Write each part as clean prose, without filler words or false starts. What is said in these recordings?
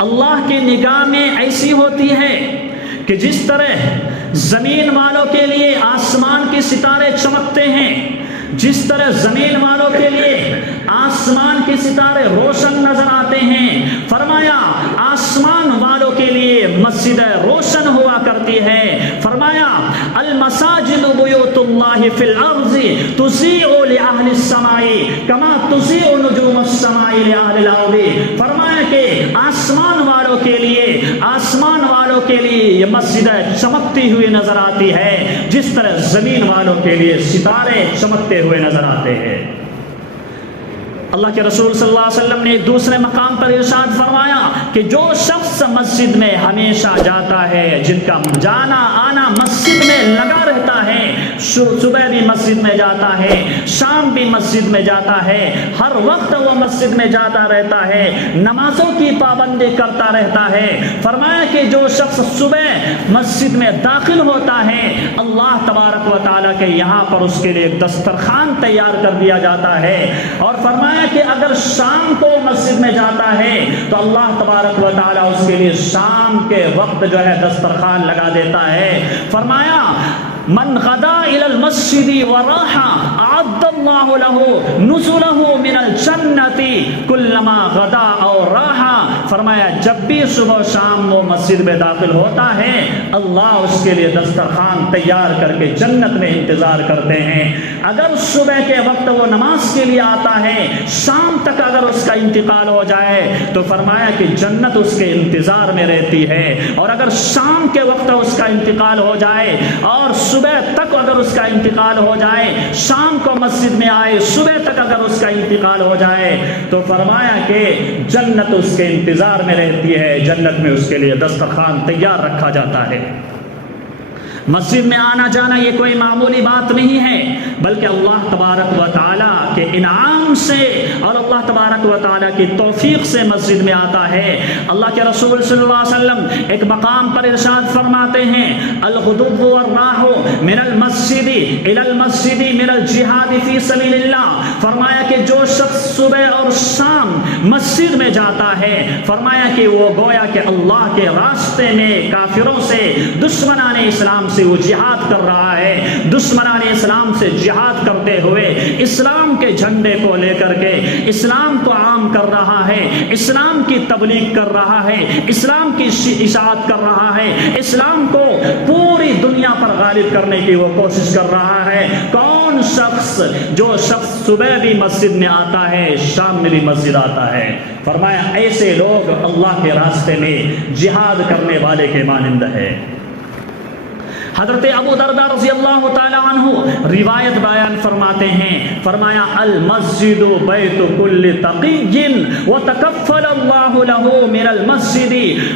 اللہ کی نگاہ میں ایسی ہوتی ہے کہ جس طرح زمین والوں کے لیے آسمان کے ستارے چمکتے ہیں، جس طرح زمین والوں کے لیے آسمان کے ستارے روشن نظر آتے ہیں، فرمایا آسمان والوں کے لیے مسجد روشن ہوا کرتی ہے۔ فرمایا المساجد بیوت اللہ فی الارض تضیء لأہل السماء کما تضیء نجوم السماء لأہل الارض۔ فرمایا کہ آسمان والوں کے لیے یہ مسجد چمکتی ہوئی نظر آتی ہے، جس طرح زمین والوں کے لیے ستارے چمکتے ہوئے نظر آتے ہیں۔ اللہ کے رسول صلی اللہ علیہ وسلم نے دوسرے مقام پر ارشاد فرمایا کہ جو شخص مسجد میں ہمیشہ جاتا ہے، جن کا جانا آنا مسجد میں لگا رہتا ہے، صبح بھی مسجد میں جاتا ہے، شام بھی مسجد میں جاتا ہے، ہر وقت وہ مسجد میں جاتا رہتا ہے، نمازوں کی پابندی کرتا رہتا ہے، فرمایا کہ جو شخص صبح مسجد میں داخل ہوتا ہے، اللہ تبارک و تعالیٰ کے یہاں پر اس کے لیے ایک دسترخوان تیار کر دیا جاتا ہے، اور فرمایا کہ اگر شام کو مسجد میں جاتا ہے تو اللہ تبارک و تعالیٰ اس کے لیے شام کے وقت جو ہے دسترخوان لگا دیتا ہے۔ فرمایا من غدا الى المسجد وراح اعد اللہ له نزله من الجنة كلما غدا او راح۔ فرمایا جب بھی صبح شام وہ مسجد میں داخل ہوتا ہے، اللہ اس کے لیے دسترخوان تیار کر کے جنت میں انتظار کرتے ہیں۔ اگر صبح کے وقت وہ نماز کے لیے آتا ہے، شام تک اگر اس کا انتقال ہو جائے تو فرمایا کہ جنت اس کے انتظار میں رہتی ہے، اور اگر شام کے وقت اس کا انتقال ہو جائے اور صبح تک اگر اس کا انتقال ہو جائے، شام کو مسجد میں آئے، صبح تک اگر اس کا انتقال ہو جائے تو فرمایا کہ جنت اس کے انتظار میں رہتی ہے، جنت میں اس کے لیے دسترخوان تیار رکھا جاتا ہے۔ مسجد میں آنا جانا یہ کوئی معمولی بات نہیں ہے، بلکہ اللہ تبارک و تعالیٰ کے انعام سے اور اللہ تبارک و تعالیٰ کی توفیق سے مسجد میں آتا ہے۔ اللہ کے رسول صلی اللہ علیہ وسلم ایک مقام پر ارشاد فرماتے ہیں الغدو والراح من المسجد الى المسجد من الجہاد فی سبیل اللہ۔ فرمایا کہ جو شخص صبح اور شام مسجد میں جاتا ہے، فرمایا کہ وہ گویا کہ اللہ کے راستے میں کافروں سے، دشمنان اسلام سے وہ جہاد کر رہا ہے، دشمنان اسلام سے جہاد کرتے ہوئے اسلام کے جھنڈے کو لے کر کے اسلام کو عام کر رہا ہے، اسلام کی تبلیغ کر رہا ہے، اسلام کی اشاعت کر رہا ہے، اسلام کو پوری دنیا پر غالب کرنے کی وہ کوشش کر رہا ہے۔ کون شخص؟ جو شخص صبح بھی مسجد میں آتا ہے، شام میں بھی مسجد آتا ہے۔ فرمایا ایسے لوگ اللہ کے راستے میں جہاد کرنے والے کے مانند ہے۔ حضرت ابو درداء رضی اللہ تعالی عنہ روایت بیان فرماتے ہیں، فرمایا المسجد بیت کل تقی وتکفل اللہ له من المسجد۔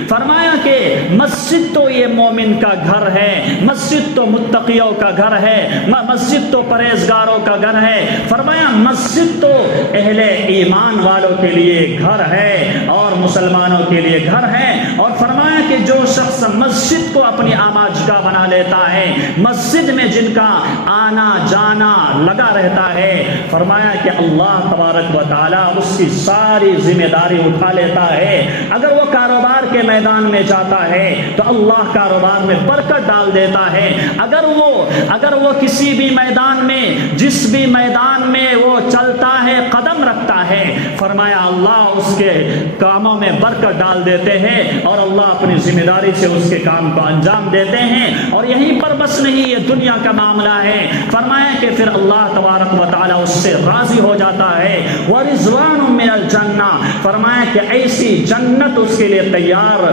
فرمایا کہ مسجد تو یہ مومن کا گھر ہے، مسجد تو متقیوں کا گھر ہے، مسجد تو پرہیزگاروں کا گھر ہے۔ فرمایا مسجد تو اہل ایمان والوں کے لیے گھر ہے اور مسلمانوں کے لیے گھر ہے۔ اور فرمایا کہ جو شخص مسجد کو اپنی آماجگاہ بنا لیتا ہے، مسجد میں جن کا آنا جانا لگا رہتا ہے، فرمایا کہ اللہ تبارک و تعالیٰ اس کی ساری ذمہ داری اٹھا لیتا ہے۔ اگر وہ کاروبار کے میدان میں جاتا ہے تو اللہ کاروبار میں برکت ڈال دیتا ہے۔ اگر وہ کسی بھی میدان میں، جس بھی میدان میں وہ چلتا ہے، قدم رکھتا ہے، فرمایا اللہ اس کے کاموں میں برکت ڈال دیتے ہیں اور اللہ اپنی ذمہ داری سے اس کے کام کو انجام دیتے ہیں۔ اور یہیں پر بس نہیں، یہ دنیا کا معاملہ ہے۔ فرمایا کہ پھر اللہ تبارک و تعالیٰ اس سے راضی ہو جاتا ہے۔ وَرِضْوَانٌ مِّنَ الْجَنَّةِ، فرمایا کہ ایسی جنت اس کے لیے تیار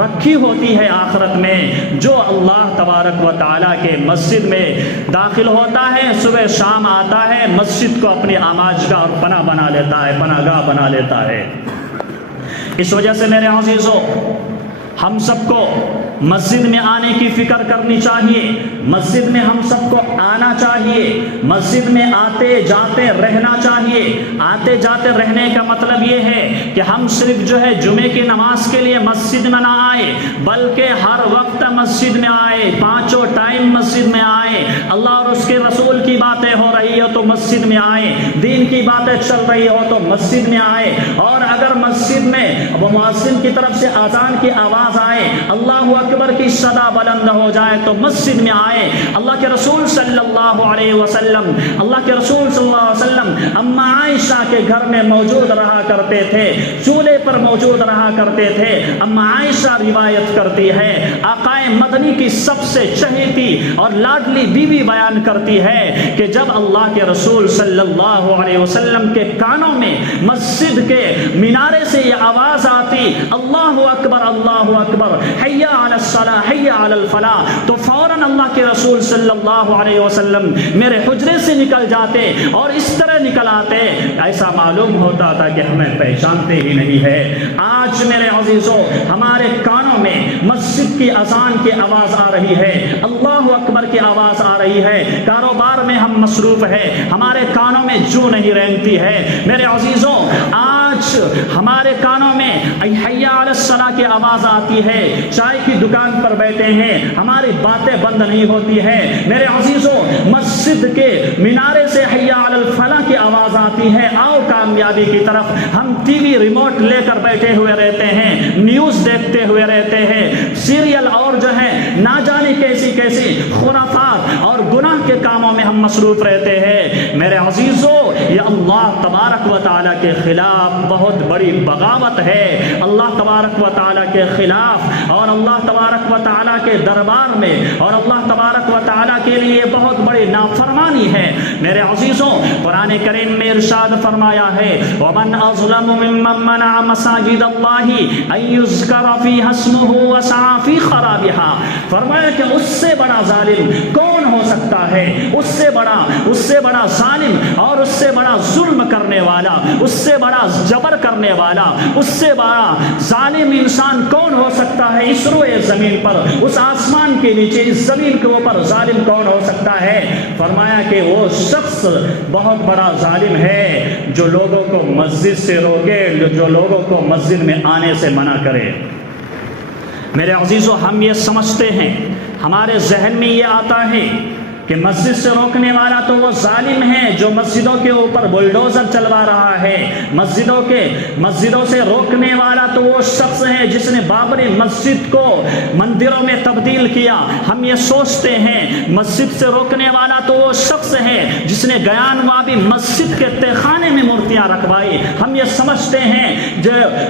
رکھی ہوتی ہے آخرت میں، جو اللہ تبارک و تعالیٰ کے مسجد میں داخل ہوتا ہے، صبح شام آتا ہے، مسجد کو اپنی آماجگاہ اور پناہ بنا لیتا ہے، پناہ گاہ بنا لیتا ہے۔ اس وجہ سے میرے عزیزو، ہم سب کو مسجد میں آنے کی فکر کرنی چاہیے۔ مسجد میں ہم سب کو آنا چاہیے، مسجد میں آتے جاتے رہنا چاہیے۔ آتے جاتے رہنے کا مطلب یہ ہے کہ ہم صرف جو ہے جمعے کی نماز کے لیے مسجد میں نہ آئے، بلکہ ہر وقت مسجد میں آئے، پانچوں ٹائم مسجد میں آئے۔ اللہ اور اس کے رسول کی باتیں ہو رہی ہو تو مسجد میں آئے، دین کی باتیں چل رہی ہو تو مسجد میں آئے، اور اگر مسجد میں مؤذن کی طرف سے اذان کی آواز آئے، اللہ اکبر کی صدا بلند ہو جائے تو مسجد میں آئے۔ اللہ کے رسول صلی اللہ علیہ وسلم اما عائشہ کے گھر میں موجود رہا کرتے تھے، چولہے پر موجود رہا کرتے تھے۔ اما عائشہ روایت کرتی ہے، آقا مدنی کی سب سے چہیتی اور لاڈلی بیوی بیان کرتی ہے کہ جب اللہ کے رسول صلی اللہ علیہ وسلم کے کانوں میں مسجد کے مینارے سے یہ آواز آتی، اللہ اکبر حیا علی الصلاۃ حیا علی الفلاح، تو فوراً اللہ کے رسول صلی اللہ علیہ وسلم میرے حجرے سے نکل جاتے اور اس طرح نکل آتے، ایسا معلوم ہوتا تھا کہ ہمیں پہچانتے ہی نہیں ہے۔ آج میرے عزیزوں ہمارے کانوں میں مسجد کی اذان کی آواز آ رہی ہے، اللہ اکبر کی آواز آ رہی ہے، کاروبار میں ہم مصروف ہیں، ہمارے کانوں میں جو نہیں رینگتی ہے۔ میرے عزیزوں آج ہمارے کانوں میں حیا علی الصلاۃ کی آواز آتی ہے، چائے کی دکان پر بیٹھے ہیں، ہماری باتیں بند نہیں ہوتی ہے۔ میرے عزیزوں مسجد کے مینارے سے حیا علی الفلاح کی آواز آتی ہے، آؤ کامیابی کی طرف۔ ہم ٹی وی ریموٹ لے کر بیٹھے ہوئے رہتے ہیں، نیوز دیکھتے ہوئے رہتے ہیں، سیریل اور جو ہے نہ جانے کیسی کیسی خرافات اور گناہ کے کاموں میں ہم مصروف رہتے ہیں۔ میرے عزیزوں یہ اللہ تبارک و تعالیٰ کے خلاف بہت بڑی بغاوت ہے، اللہ تبارک و تعالیٰ کے خلاف اور اللہ تبارک و تعالیٰ کے دربار میں اور اللہ تبارک و تعالیٰ کے لیے بہت بڑی نافرمانی ہے۔ میرے عزیزوں قرآن کریم میں ارشاد فرمایا ہے، وَمَنْ أَظْلَمُ مِمَّنْ مَنَعَ مَسَاجِدَ اللَّهِ أَن يُذْكَرَ فِيهَا اسْمُهُ وَسَعَىٰ فِي خَرَابِهَا، فرمایا کہ اس سے بڑا ظالم کون ہو سکتا ہے، اس سے بڑا ظالم اور اس سے بڑا ظلم کرنے والا، اس سے بڑا جبر کرنے والا، اس سے بڑا ظالم انسان کون ہو سکتا ہے اس روئے زمین پر، اس آسمان کے نیچے اس زمین کے اوپر ظالم کون ہو سکتا ہے؟ فرمایا کہ وہ شخص بہت بڑا ظالم ہے جو لوگوں کو مسجد سے روکے، جو لوگوں کو مسجد میں آنے سے منع کرے۔ میرے عزیزو ہم یہ سمجھتے ہیں، ہمارے ذہن میں یہ آتا ہے کہ مسجد سے روکنے والا تو وہ ظالم ہے جو مسجدوں کے اوپر بلڈوزر چلوا رہا ہے، مسجدوں سے روکنے والا تو وہ شخص ہے جس نے بابری مسجد کو مندروں میں تبدیل کیا۔ ہم یہ سوچتے ہیں مسجد سے روکنے والا تو وہ شخص ہے جس نے گیان وابی مسجد کے تہخانے میں مورتیاں رکھوائی۔ ہم یہ سمجھتے ہیں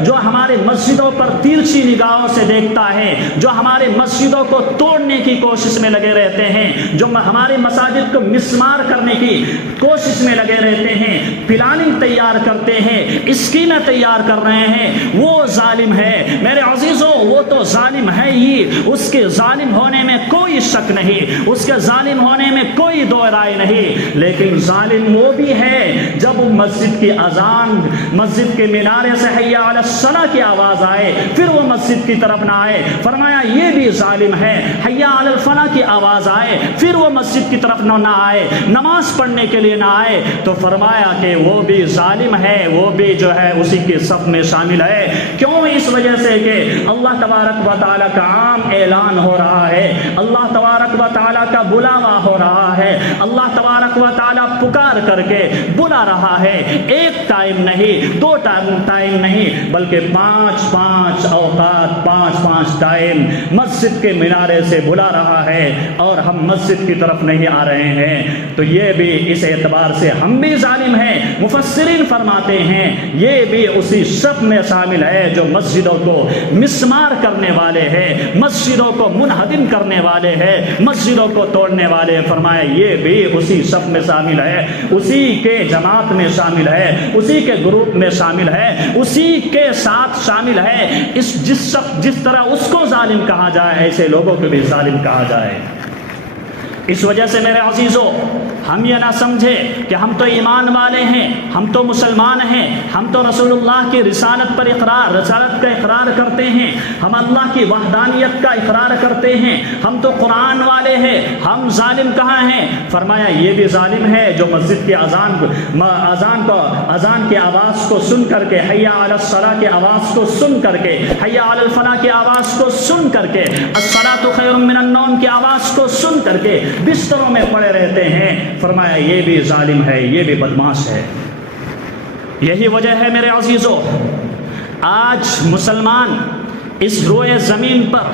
جو ہماری مسجدوں پر تیرچھی نگاہوں سے دیکھتا ہے، جو ہماری مسجدوں کو توڑنے کی کوشش میں لگے رہتے ہیں، جو ہماری مساجد کو مسمار کرنے کی کوشش میں لگے رہتے ہیں، پلاننگ تیار کرتے ہیں، اسکیمیں تیار کر رہے ہیں، وہ ظالم ہے۔ میرے عزیزوں وہ تو ظالم ہے ہی، اس کے ظالم ہونے میں کوئی شک نہیں، اس کے ظالم ہونے میں کوئی دو رائے نہیں، لیکن ظالم وہ بھی ہے جب مسجد کی اذان، مسجد کے مینارے سے حیا علی الصلاۃ کی آواز آئے پھر وہ مسجد کی طرف نہ آئے۔ فرمایا یہ بھی ظالم ہے، حیا علی الفلاح کی آواز آئے پھر وہ مسجد کی طرف نہ آئے، نماز پڑھنے کے لیے نہ آئے، تو فرمایا کہ وہ بھی ظالم ہے، وہ بھی جو ہے اسی کے صف میں شامل ہے۔ کیوں؟ اس وجہ سے کہ اللہ تبارک و تعالیٰ کا عام اعلان ہو رہا ہے، اللہ تبارک و تعالیٰ کا بلاوا ہو رہا ہے، اللہ تبارک و تعالیٰ پکار کر کے بلا رہا ہے، ایک ٹائم نہیں، دو ٹائم نہیں، بلکہ پانچ اوقات، پانچ ٹائم مسجد کے مینارے سے بلا رہا ہے، اور ہم مسجد کی طرف نہیں آ رہے ہیں، تو یہ بھی اس اعتبار سے ہم بھی ظالم ہیں۔ مفسرین فرماتے ہیں یہ بھی اسی صف میں شامل ہے جو مسجدوں کو مسمار کرنے والے ہیں، مسجدوں کو منہدم کرنے والے ہیں، مسجدوں کو توڑنے والے۔ فرمایا یہ بھی اسی صف میں شامل ہے، اسی کے جماعت میں شامل ہے، اسی کے گروپ میں شامل ہے، اسی کے ساتھ شامل ہے۔ جس طرح اس کو ظالم کہا جائے ایسے لوگوں کو بھی ظالم کہا جائے۔ اس وجہ سے میرے عزیزو ہم یہ نہ سمجھے کہ ہم تو ایمان والے ہیں، ہم تو مسلمان ہیں، ہم تو رسول اللہ کی رسالت کا اقرار کرتے ہیں، ہم اللہ کی وحدانیت کا اقرار کرتے ہیں، ہم تو قرآن والے ہیں، ہم ظالم کہاں ہیں؟ فرمایا یہ بھی ظالم ہے جو مسجد کی اذان کی آواز کو سن کر کے، حی علی الصلاۃ کی آواز کو سن کر کے، حی علی الفلاح کی آواز کو سن کر کے، الصلاۃ خیر من النوم کی آواز کو سن کر کے بستروں میں پڑے رہتے ہیں۔ فرمایا یہ بھی ظالم ہے، یہ بھی بدماش ہے۔ یہی وجہ ہے میرے عزیزو، آج مسلمان اس روئے زمین پر،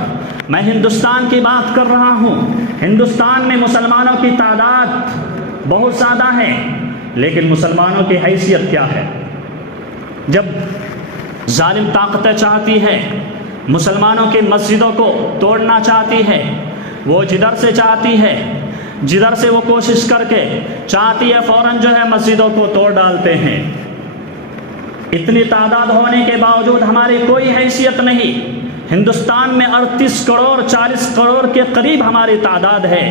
میں ہندوستان کی بات کر رہا ہوں، ہندوستان میں مسلمانوں کی تعداد بہت زیادہ ہے، لیکن مسلمانوں کی حیثیت کیا ہے؟ جب ظالم طاقتیں چاہتی ہے، مسلمانوں کی مسجدوں کو توڑنا چاہتی ہے، وہ جدھر سے چاہتی ہے، جدھر سے وہ کوشش کر کے چاہتی ہے فوراً جو ہے مسجدوں کو توڑ ڈالتے ہیں۔ اتنی تعداد ہونے کے باوجود ہماری کوئی حیثیت نہیں۔ ہندوستان میں 38 کروڑ 40 کروڑ کے قریب ہماری تعداد ہے،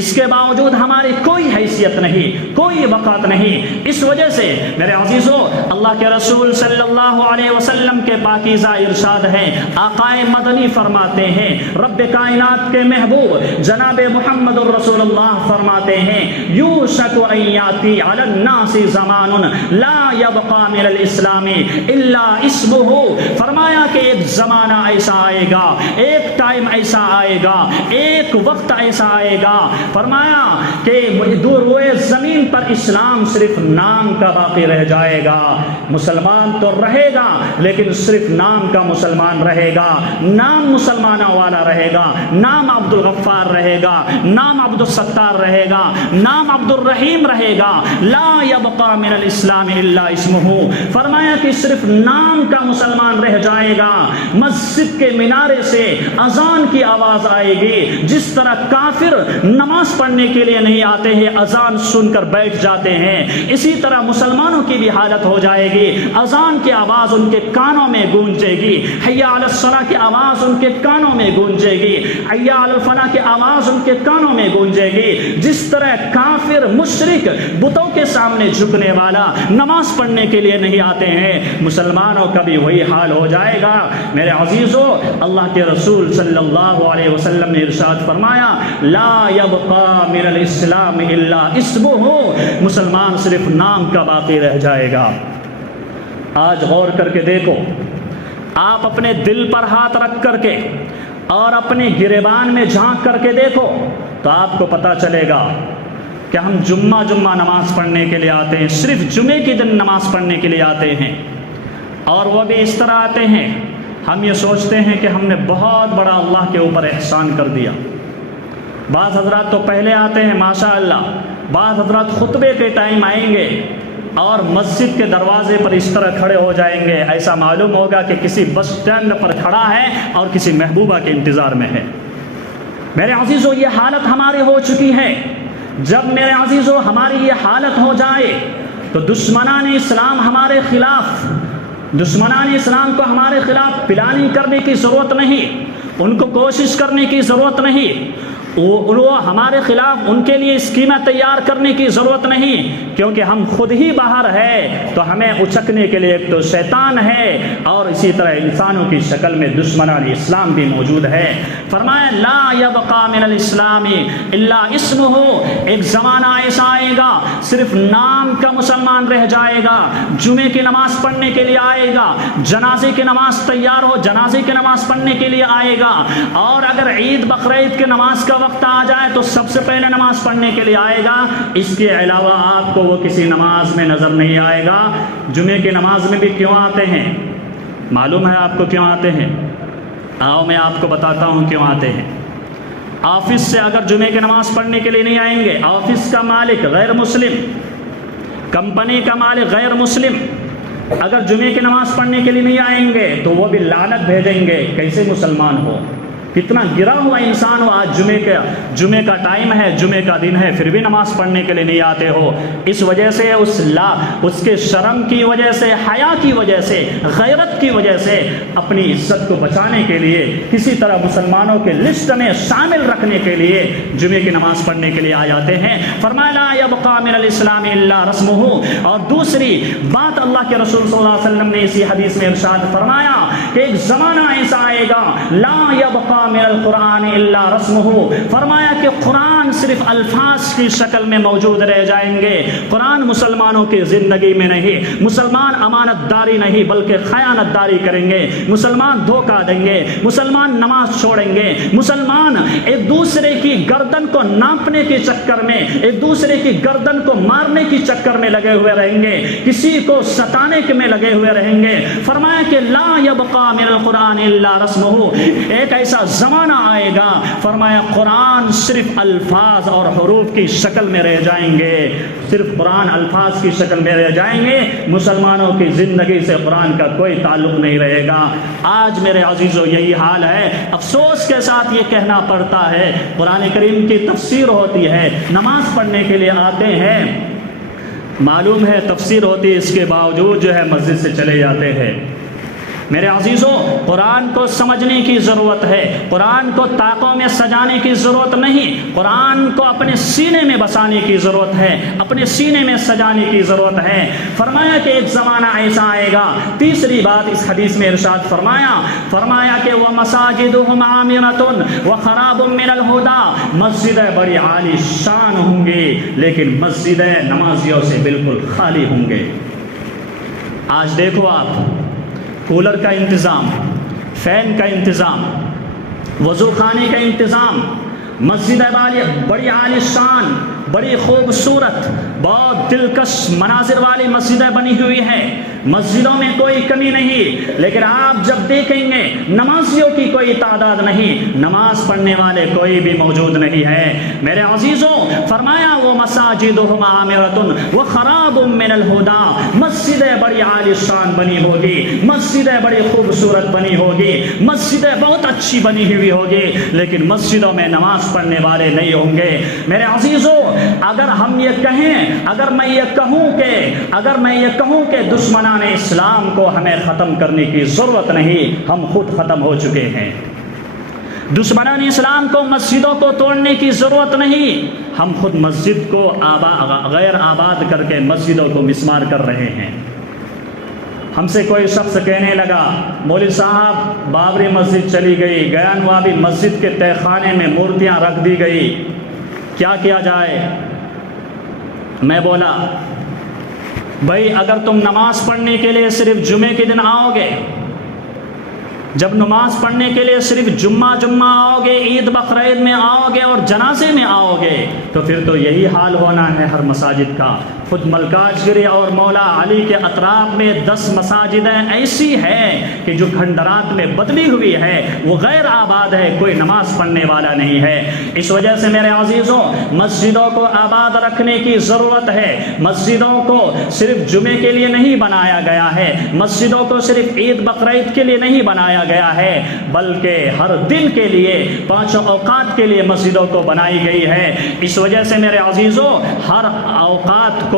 اس کے باوجود ہماری کوئی حیثیت نہیں، کوئی وقت نہیں۔ اس وجہ سے میرے عزیزو، اللہ کے رسول صلی اللہ علیہ وسلم کے پاکیزہ ارشاد ہے، آقائے مدنی فرماتے ہیں، رب کائنات کے محبوب جناب محمد الرسول اللہ فرماتے ہیں، یوشک ان یاتی علی الناس زمان لا یبقى من الاسلام الا اسمہ۔ فرمایا کہ ایک زمانہ ایسا آئے گا، ایک ٹائم ایسا آئے گا، ایک وقت ایسا آئے گا، فرمایا کہ روئے زمین پر اسلام صرف نام کا باقی رہ جائے گا۔ مسلمان تو رہے گا لیکن صرف نام کا مسلمان رہے گا، نام مسلمانوں والا رہے گا، نام عبد الغفار رہے گا، نام عبد الستار رہے گا، نام عبد الرحیم رہے گا، لا یبقى من الاسلام الا اسمہ۔ فرمایا کہ صرف نام کا مسلمان رہ جائے گا۔ مسجد کے مینارے سے اذان کی آواز آئے گی، جس طرح کافر نماز پڑھنے کے لیے نہیں آتے ہیں، اذان سن کر بیٹھ جاتے ہیں، اسی طرح مسلمانوں کی بھی حالت ہو جائے گی۔ اذان کی آواز ان کے کانوں میں گونجے گی، حی علی الصلاۃ کی آواز ان کے کانوں میں گونجے گی، حی علی الفلاح کی آواز ان کے کانوں میں گونجے گی۔ جس طرح کافر مشرک بتوں کے سامنے جھکنے والا نماز پڑھنے کے لیے نہیں آتے ہیں، مسلمانوں کا بھی وہی حال ہو جائے گا۔ میرے عزیزو، اللہ کے رسول صلی اللہ علیہ وسلم نے ارشاد فرمایا، لا یبقى من الاسلام الا اسمہ، مسلمان صرف نام کا باقی رہ جائے گا۔ آج غور کر کے دیکھو، آپ اپنے دل پر ہاتھ رکھ کر کے اور اپنے گریبان میں جھانک کر کے دیکھو تو آپ کو پتہ چلے گا کہ ہم جمعہ نماز پڑھنے کے لیے آتے ہیں، صرف جمعے کے دن نماز پڑھنے کے لیے آتے ہیں، اور وہ بھی اس طرح آتے ہیں، ہم یہ سوچتے ہیں کہ ہم نے بہت بڑا اللہ کے اوپر احسان کر دیا۔ بعض حضرات تو پہلے آتے ہیں ماشاءاللہ، بعض حضرات خطبے کے ٹائم آئیں گے اور مسجد کے دروازے پر اس طرح کھڑے ہو جائیں گے، ایسا معلوم ہوگا کہ کسی بس اسٹینڈ پر کھڑا ہے اور کسی محبوبہ کے انتظار میں ہے۔ میرے عزیزو، یہ حالت ہماری ہو چکی ہے۔ جب میرے عزیزو ہماری یہ حالت ہو جائے تو دشمنان اسلام ہمارے خلاف، دشمنان اسلام کو ہمارے خلاف پلاننگ کرنے کی ضرورت نہیں، ان کو کوشش کرنے کی ضرورت نہیں، وہ ہمارے خلاف ان کے لیے اسکیمیں تیار کرنے کی ضرورت نہیں، کیونکہ ہم خود ہی باہر ہے تو ہمیں اچکنے کے لیے ایک تو شیطان ہے اور اسی طرح انسانوں کی شکل میں دشمنان اسلام بھی موجود ہے۔ فرمایا لا یبقى من الاسلام الا اسمہ، ایک زمانہ ایسا آئے گا صرف نام کا مسلمان رہ جائے گا، جمعے کی نماز پڑھنے کے لیے آئے گا، جنازے کی نماز تیار ہو جنازے کی نماز پڑھنے کے لیے آئے گا، اور اگر عید بقرعید کی نماز کا وقت آ جائے تو سب سے پہلے نماز پڑھنے کے لیے آئے گا۔ اس کے علاوہ آپ کو وہ کسی نماز میں نظر نہیں آئے گا۔ جمعے کی نماز میں بھی کیوں آتے ہیں؟ معلوم ہے آپ کو کیوں آتے ہیں؟ آؤ میں آپ کو بتاتا ہوں کیوں آتے ہیں۔ آفس سے اگر جمعے کی نماز پڑھنے کے لیے نہیں آئیں گے، آفس کا مالک غیر مسلم، کمپنی کا مالک غیر مسلم اگر جمعے کی نماز پڑھنے کے لیے نہیں آئیں گے تو وہ بھی لعنت بھیجیں گے، کیسے مسلمان ہو؟ کتنا گرا ہوا انسان ہو، آج جمعے کا ٹائم ہے، جمعے کا دن ہے، پھر بھی نماز پڑھنے کے لیے نہیں آتے ہو۔ اس وجہ سے اس کے شرم کی وجہ سے، حیا کی وجہ سے، غیرت کی وجہ سے اپنی عزت کو بچانے کے لیے کسی طرح مسلمانوں کے لسٹ میں شامل رکھنے کے لیے جمعے کی نماز پڑھنے کے لیے آ جاتے ہیں۔ فرمایا لا یبقى من الاسلام الا رسمه۔ اور دوسری بات اللہ کے رسول صلی اللہ علیہ وسلم نے اسی حدیث میں ارشاد فرمایا کہ ایک زمانہ ایسا آئے گا لا یبقى من القرآن الا رسمه، فرمایا کہ قرآن صرف الفاظ کی شکل میں موجود رہ جائیں گے۔ قرآن مسلمانوں کی زندگی میں نہیں، مسلمان امانت داری نہیں بلکہ خیانت داری کریں گے، مسلمان دھوکہ دیں گے، مسلمان نماز چھوڑیں گے، مسلمان ایک دوسرے کی گردن کو ناپنے کے چکر میں، ایک دوسرے کی گردن کو مارنے کی چکر میں لگے ہوئے رہیں گے، کسی کو ستانے کے میں لگے ہوئے رہیں گے۔ فرمایا کہ لا یبقى من القرآن الا رسمه، ایک ایسا زمانہ آئے گا فرمایا قرآن صرف الفاظ اور حروف کی شکل میں رہ جائیں گے، صرف قرآن الفاظ کی شکل میں رہ جائیں گے، مسلمانوں کی زندگی سے قرآن کا کوئی تعلق نہیں رہے گا۔ آج میرے عزیزو یہی حال ہے، افسوس کے ساتھ یہ کہنا پڑتا ہے، قرآن کریم کی تفسیر ہوتی ہے، نماز پڑھنے کے لیے آتے ہیں، معلوم ہے تفسیر ہوتی ہے، اس کے باوجود جو ہے مسجد سے چلے جاتے ہیں۔ میرے عزیزوں قرآن کو سمجھنے کی ضرورت ہے، قرآن کو طاقوں میں سجانے کی ضرورت نہیں، قرآن کو اپنے سینے میں بسانے کی ضرورت ہے، اپنے سینے میں سجانے کی ضرورت ہے۔ فرمایا کہ ایک زمانہ ایسا آئے گا، تیسری بات اس حدیث میں ارشاد فرمایا کہ وَمَسَاجِدُهُمْ عَامِرَةٌ وَخَرَابٌ مِّنَ الْهُدَىٰ، مسجدیں بڑی عالی شان ہوں گی لیکن مسجدیں نمازیوں سے بالکل خالی ہوں گے۔ آج دیکھو آپ، کولر کا انتظام، فین کا انتظام، وضو خانے کا انتظام، مسجد بڑی عالی شان، بڑی خوبصورت، بہت دلکش مناظر والی مسجدیں بنی ہوئی ہیں، مسجدوں میں کوئی کمی نہیں، لیکن آپ جب دیکھیں گے نمازیوں کی کوئی تعداد نہیں، نماز پڑھنے والے کوئی بھی موجود نہیں ہے۔ میرے عزیزوں فرمایا وہ مساجدہم عامرۃ وخراب من الہدیٰ، مسجدیں بڑی عالی شان بنی ہوگی، مسجدیں بڑی خوبصورت بنی ہوگی، مسجدیں بہت اچھی بنی ہوئی ہوگی، لیکن مسجدوں میں نماز پڑھنے والے نہیں ہوں گے۔ میرے عزیزوں اگر ہم یہ کہیں، اگر میں یہ کہوں کہ دشمنان اسلام کو ہمیں ختم کرنے کی ضرورت نہیں، ہم خود ختم ہو چکے ہیں۔ دشمنان اسلام کو مسجدوں کو توڑنے کی ضرورت نہیں، ہم خود مسجد کو غیر آباد کر کے مسجدوں کو مسمار کر رہے ہیں۔ ہم سے کوئی شخص کہنے لگا مولوی صاحب بابری مسجد چلی گئی، گیا نوابی مسجد کے تہہ خانے میں مورتیاں رکھ دی گئی، کیا کیا جائے؟ میں بولا بھائی اگر تم نماز پڑھنے کے لیے صرف جمعے کے دن آؤ گے، جب نماز پڑھنے کے لیے صرف جمعہ آؤ گے، عید بقرعید میں آؤ گے اور جنازے میں آؤ گے، تو پھر تو یہی حال ہونا ہے ہر مساجد کا۔ خود ملکاج گری اور مولا علی کے اطراف میں 10 مساجدیں ایسی ہیں کہ جو کھنڈرات میں بدلی ہوئی ہے، وہ غیر آباد ہے، کوئی نماز پڑھنے والا نہیں ہے۔ اس وجہ سے میرے عزیزوں مسجدوں کو آباد رکھنے کی ضرورت ہے۔ مسجدوں کو صرف جمعے کے لیے نہیں بنایا گیا ہے، مسجدوں کو صرف عید بقرعید کے لیے نہیں بنایا گیا ہے، بلکہ ہر دن کے لیے 5 اوقات کے لیے مسجدوں کو بنائی گئی ہے۔ اس وجہ سے میرے عزیزوں ہر اوقات کو،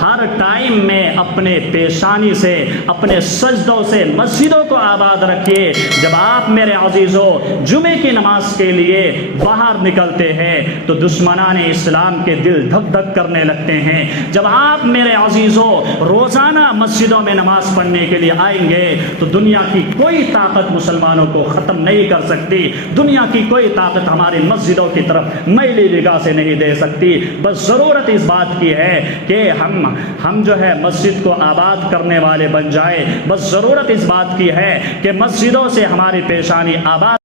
ہر ٹائم میں اپنے پیشانی سے، اپنے سجدوں سے مسجدوں کو آباد رکھیے۔ جب آپ میرے عزیزوں جمعے کی نماز کے لیے باہر نکلتے ہیں تو دشمنان اسلام کے دل دھک دھک کرنے لگتے ہیں۔ جب آپ میرے عزیزوں روزانہ مسجدوں میں نماز پڑھنے کے لیے آئیں گے تو دنیا کی کوئی طاقت مسلمانوں کو ختم نہیں کر سکتی، دنیا کی کوئی طاقت ہماری مسجدوں کی طرف میلی نگاہ سے نہیں دے سکتی۔ بس ضرورت اس بات کی ہے کہ ہم جو ہے مسجد کو آباد کرنے والے بن جائے، بس ضرورت اس بات کی ہے کہ مسجدوں سے ہماری پیشانی آباد